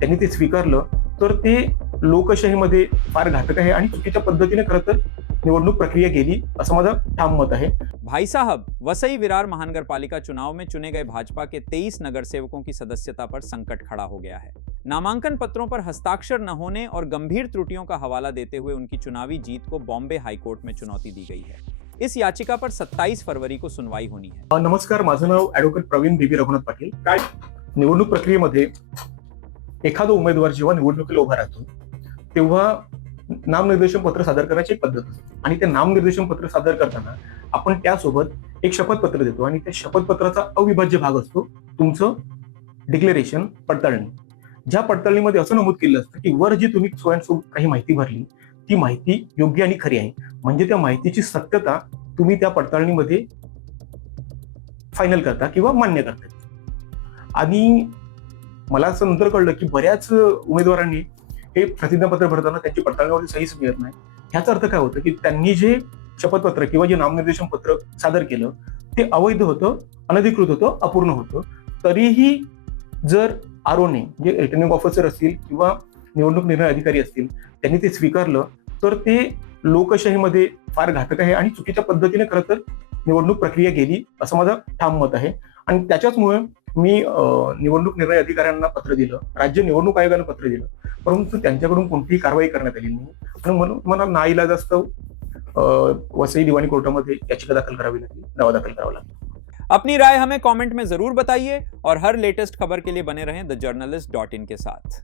त्यांनी ते स्वीकारलं तर ते लोकशाहीमध्ये फार घातक आहे आणि चुकीच्या पद्धतीने खरं तर निवडणूक प्रक्रिया गेली असं माझं ठाम मत आहे। भाई साहब, वसई विरार महानगर पालिका चुनाव में चुने गए भाजपा के 23 नगर सेवकों की सदस्यता पर संकट खड़ा हो गया है। नामांकन पत्रों पर हस्ताक्षर न होने और गंभीर त्रुटियों का हवाला देते हुए उनकी चुनावी जीत को बॉम्बे हाईकोर्ट में चुनौती दी गई है। इस याचिका पर 27 फरवरी को सुनवाई होनी है। नमस्कार, माझं नाव ऍडव्होकेट प्रवीण बीबी रघुनाथ पाटील। काय निवडणूक प्रक्रियेमध्ये एखादा उमेदवार जेव्हा निवडणुकीला उभा राहतो तेव्हा नामनिर्देशन पत्र सादर करण्याची एक पद्धत असते आणि ते नामनिर्देशन पत्र सादर करताना आपण त्यासोबत एक शपथपत्र देतो आणि त्या शपथपत्राचा अविभाज्य भाग असतो तुमचं डिक्लेरेशन, पडताळणी। ज्या पडताळणीमध्ये असं नमूद केलं असतं की वर जी तुम्ही स्वयंसोबत काही माहिती भरली ती माहिती योग्य आणि खरी आहे, म्हणजे त्या माहितीची सत्यता तुम्ही त्या पडताळणीमध्ये फायनल करता किंवा मान्य करता। आणि मला असं नंतर कळलं की बऱ्याच उमेदवारांनी हे प्रतिज्ञापत्र भरताना त्यांची पडताळणीवरती सहीच मिळत नाही। ह्याचा अर्थ काय होतं की त्यांनी जे शपथपत्र किंवा जे नामनिर्देशन पत्र सादर केलं ते अवैध होतं, अनधिकृत होतं, अपूर्ण होतं। तरीही जर आरओने जे रिटर्निंग ऑफिसर असतील किंवा निवडणूक निर्णय अधिकारी असतील त्यांनी ते स्वीकारलं तर ते लोकशाहीमध्ये फार घातक आहे आणि चुकीच्या पद्धतीने खरं तर निवडणूक प्रक्रिया गेली असं माझं ठाम मत आहे। आणि त्याच्याचमुळे मी निवडणूक निर्णय अधिकाऱ्यांना पत्र दिलं, राज्य निवडणूक आयोगानं पत्र दिलं, परंतु त्यांच्याकडून कोणतीही कारवाई करण्यात आली नाही आणि म्हणून मला नाईलाजास्तव वसई दिवाणी कोर्टामध्ये याचिका दाखल करावी लागली, दावा दाखल करावा लागला। अपनी राय हमें कमेंट में जरूर बताइए और हर लेटेस्ट खबर के लिए बने रहें द जर्नलिस्ट.in के साथ।